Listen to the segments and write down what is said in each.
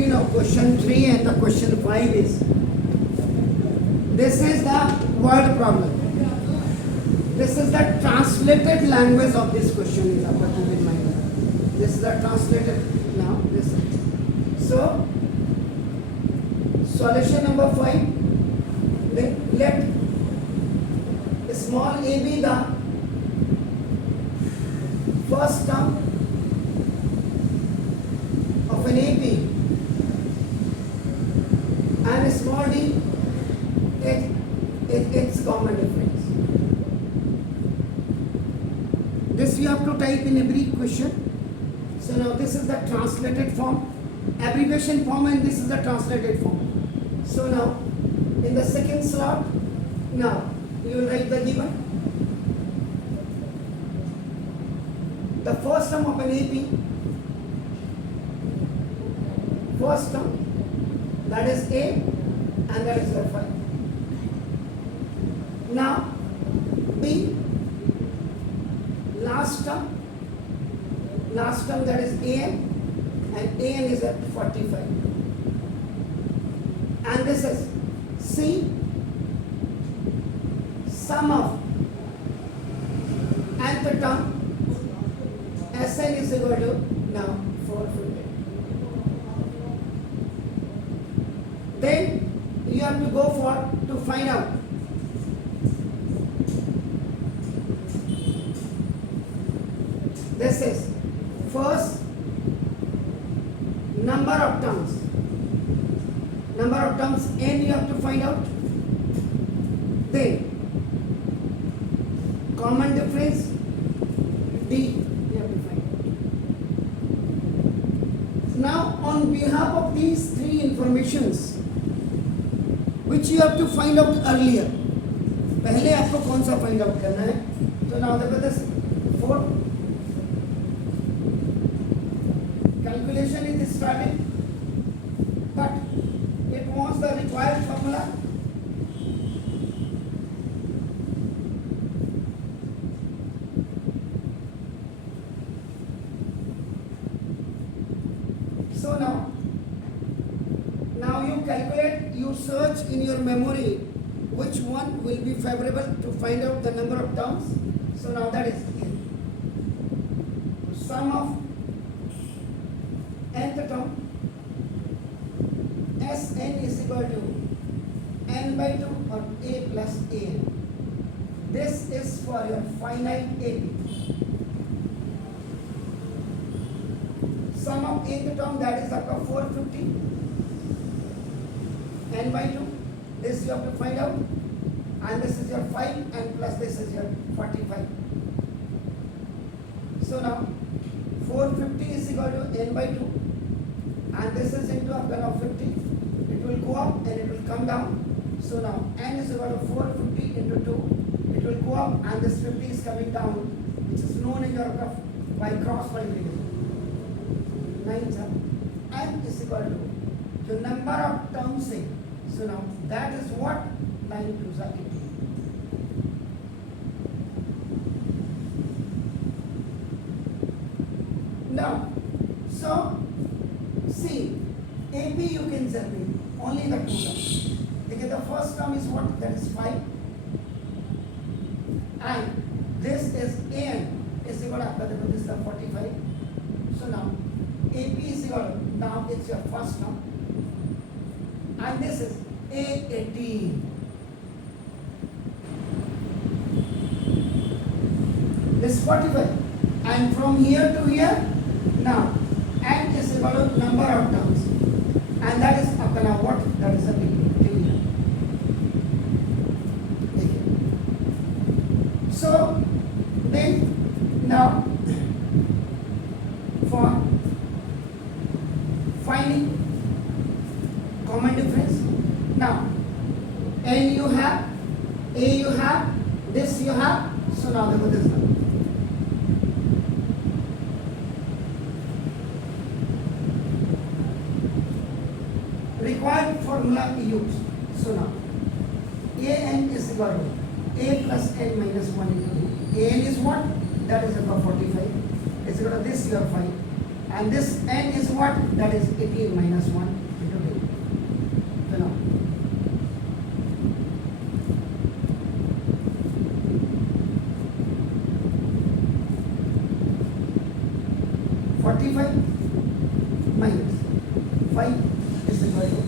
Question 3 and the question 5 is, this is the word problem. This is the translated language of this question is apa keep in mind. This is the translated now. This. So, solution number 5. Let small a be the first term of an AP and small d its common difference. This you have to type in every question. So now this is the translated form, abbreviation form, and this is the translated form. So now in the second slot, now you will write the given. The first term of an AP, first term, that is A, and that is your 5. Now B, last term that is AN, and AN is at 45. And this is C, sum of nth term, Sn is equal to now 450. Then you have to go for to find out this is first number of terms n you have to find out, then common difference d you have to find out. Now on behalf of these three informations which you have to find out earlier, पहले आपको कौन सा find out करना है, तो now देखो this 4 calculation is starting, but it wants the required formula. So now you calculate, you search in your memory which one will be favorable to find out the number of terms. So now that is sum of nth term Sn is equal to n by 2 or a plus an. This is for your finite AP. Sum of nth term, that is up to 450, n by 2, this you have to find out, and this is your 5 and plus this is your 45. So now 450 is equal to n by 2, and this is into up to 50. It will go up and it will come down. So now n is equal to 450 into 2. It will go up and this 50 is coming down, which is known as your by cross multiplication. 9 n is equal to the number of terms in. So now that is what 9 2s are 18. Now, so see, AP you can generate only the two terms. Okay, the first term is what? That is 5. And this is AN is equal to this is the 45. So now AP is equal to, now it's your first term. And this is A18. This 45. And from here to here, now n is equal to number of terms. And that is up to now what? That is a division. So then now for finding common difference, now n you have, a you have, this you have, so now look at this one. Required formula used. So now an is equal to a plus n minus 1 into 2. An is what? That is about 45. It's equal to this your 5. and this n is what? That is 18 minus 1 into d. So now 45 minus 5 is equal to,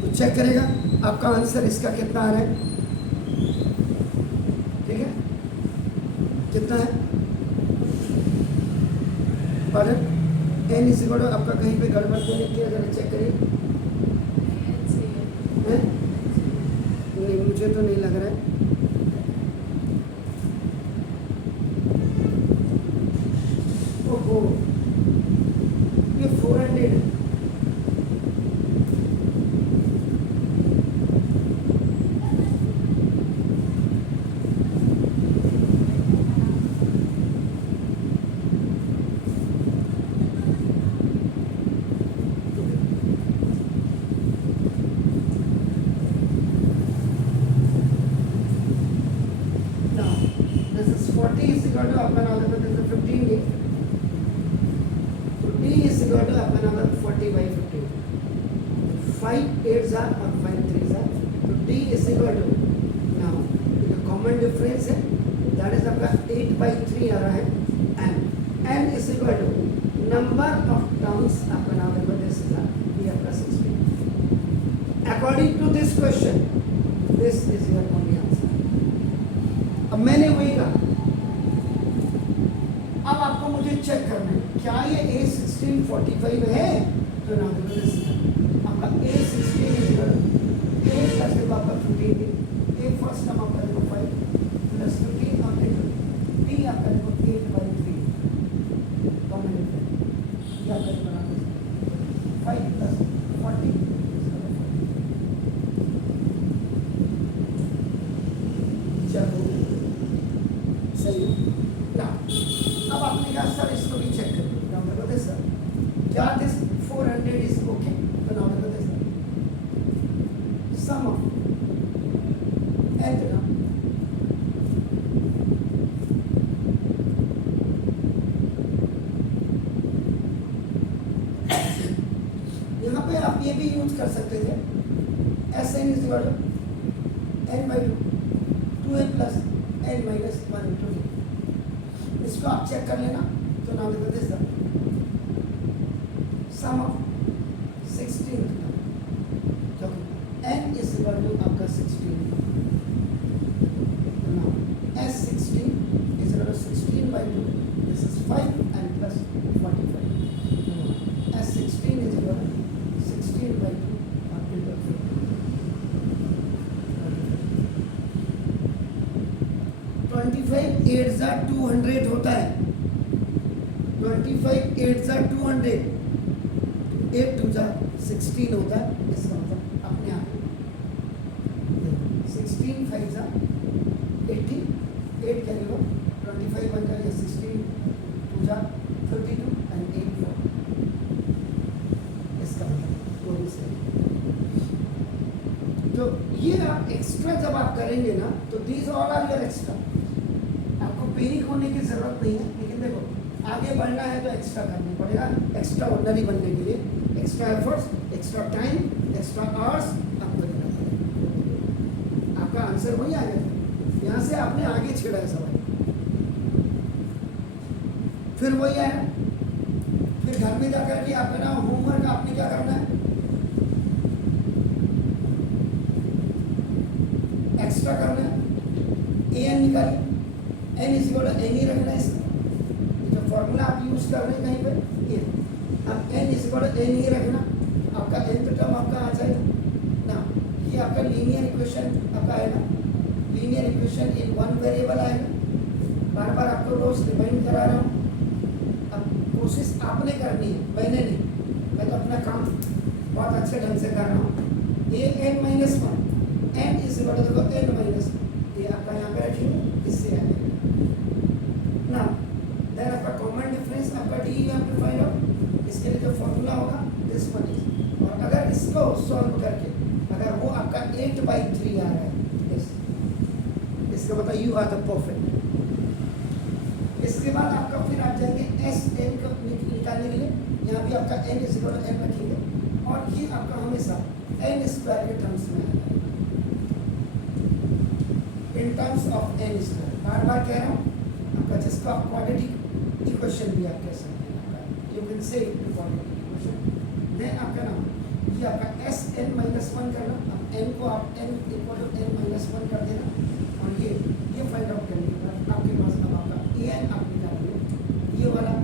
तो check करेगा आपका answer इसका कितना आ रहा है, ठीक है, कितना है, पर एन इज इक्वल टू, आपका कहीं पे गड़बड़ तो नहीं किया, जरा चेक करिए, नहीं मुझे तो नहीं लग रहा है, ओहो ये 400 है, is equal to आपका नाम देखो, this is 15 d, तो d is equal to आपका नाम 40 by 15, 5 8s are और 5 3s are, तो d is equal to, now ये common difference है, that is आपका 8 by 3 आ रहा है, and n is equal to number of terms आपका नाम देखो, this is ये आपका 16, according to this question this is your only answer. अब मैंने वही कहा, अब आपको मुझे चेक करना है क्या ये A16 45 है, तो ना आपका A16 A प्लस देखो आपका 15 A फर्स्ट टर्म आपका देखो 5 प्लस 15 और D आपका देखो 8 by 3 कॉमन डिफरेंस, ये आपका बना 5 प्लस 40 चलो सही ना। अब आपने कहा सर इसको भी चेक कर लो, नाम बताते सर क्या दिस 400 इज ओके, तो नाम बताते सर सम ऑफ एंड ना यहाँ पे आप ये भी यूज कर सकते थे, S N is equal to N by 2n plus n minus 1 into d, इसको आप चेक कर लेना, तो नाम देखो दिस सम ऑफ 16 तो n इज इक्वल टू आपका 16, तो now s16 is equal to 16 by 2, this is 5 and plus 45, s16 is equal to 16 by 2 up into 25 8 जा 200 होता है, 25 8 जा 200, 8 2 जा 16 होता है, इसका मतलब अपने आप 16 5 जा 80, 8 क्या होगा 25 बन जाएगा, 16 2 जा 32 and 8 4, इसका मतलब वो भी सही। तो ये आप एक्स्ट्रा जब आप करेंगे ना, तो these all are your extra, आपको पैनिक होने की जरूरत नहीं है, लेकिन देखो आगे बढ़ना है तो एक्स्ट्रा करना पड़ेगा, एक्स्ट्रा ऑर्डनरी बनने के लिए extra efforts, extra time, extra hours आपको देना पड़ेगा, आपका आंसर वही आ गया, यहाँ से आपने आगे छेड़ा है सवाल, फिर वही आया, फिर घर में जाकर के आपका ना होमवर्क आपने क्या करना है, एक्स्ट्रा करना है, an निकालिए, n is equal to n ही रखना है, इसका जो फॉर्मूला आप यूज कर रहे हैं कहीं पर ये, अब n is equal to n ही रखना, आपका nth टर्म आपका आ जाएगा ना, ये आपका लीनियर इक्वेशन आपका आएगा, linear equation in one variable आएगा, बार बार आपको रोज रिमाइंड करा रहा हूँ, अब कोशिश आपने करनी है, मैंने नहीं, मैं तो अपना काम बहुत अच्छे ढंग से कर रहा हूँ, ये n minus 1 n is equal to n minus, ये आपका यहाँ पे रखिए, इससे आएगा ना, देन आपका कॉमन डिफरेंस आपका d you have to find out, इसके लिए जो फॉर्मूला होगा दिस वन इज, और अगर इसको सॉल्व करके अगर वो आपका 8 by 3 आ रहा है, इसका मतलब यू आर द परफेक्ट, इसके बाद आपका फिर आप जाएंगे s ये आपका n is equal to n रखेंगे और ये आपका हमेशा n स्क्वायर के टर्म्स में आएगा, in terms of n square. बार बार कह रहा हूँ आपका, जिसको आप क्वाड्रेटिक इक्वेशन भी आप कह सकते हैं, आपका you can say quadratic equation. Then आपका नाम ये आपका एस n माइनस वन करना, अब n को आप n equal to n minus one कर देना और ये फाइंड आउट करने के बाद आपके पास अब आपका an आप निकालिए, ये वाला